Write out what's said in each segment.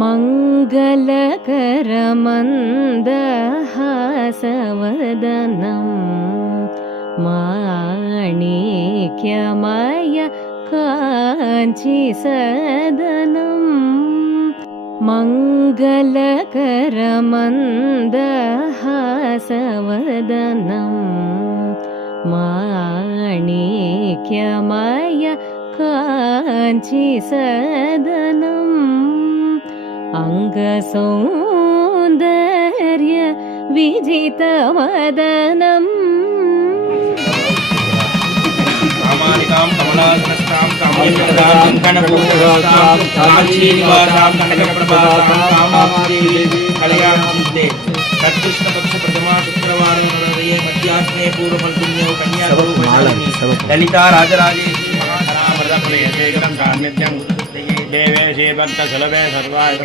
मङ्गलकरमन्दहासवदनं माणिक्यमय काञ्चिसदनं मङ्गलकरमन्दहासवदनं माणिक्यमय काञ्चिसदनम् अङ्गसौन्दर्य विजितवदनम् कामालिकां कमलासनस्तां कामोत्तरां कङ्कणपूर्णरां काञ्चीनिवासां कनकप्रभासां कामाक्षीदेवी कलयाचिन्ते कृष्णपक्षप्रथमा शुक्रवारं नवदये मध्याह्ने पूर्वफल्गुन्यौ कन्यारूपशालिनी ललिता राजराजेश्वरी महाधरामृतप्रियशेखरं सान्निध्यं देवे श्रीभक्तसुलभे सर्वाय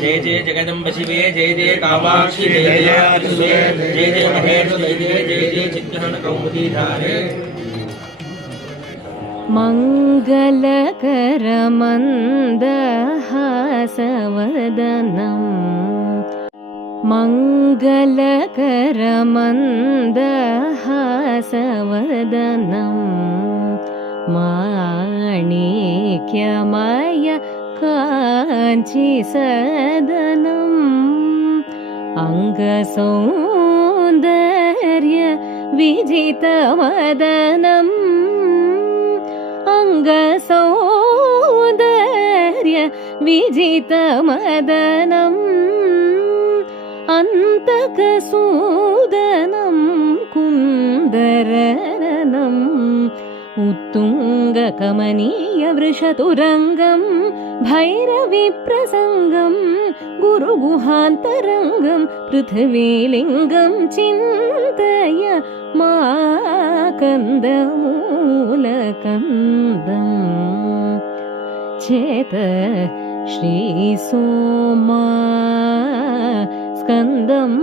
जय जय जगदम्ब शिवे जय जय कामाक्षी जय जय आदिशे जय जय महेश जय जय जय जय चित्रहन कौमुदीधारे मङ्गलकरमन्दहासवदनं मङ्गलकरमन्दहासवदनं माणिक्यमय काञ्चिसदनम् अङ्गसौन्दर्य विजितवदनम् अङ्गसौन्दर्य विजितवदनम् अन्तकसूदनं कुन्दरनम् उत्तुङ्गकमनीयवृषतुरङ्गं भैरविप्रसङ्गं गुरुगुहान्तरङ्गं पृथिवीलिङ्गं चिन्तय मा कन्दमूलकन्दं चेत श्रीसोमा स्कन्दम्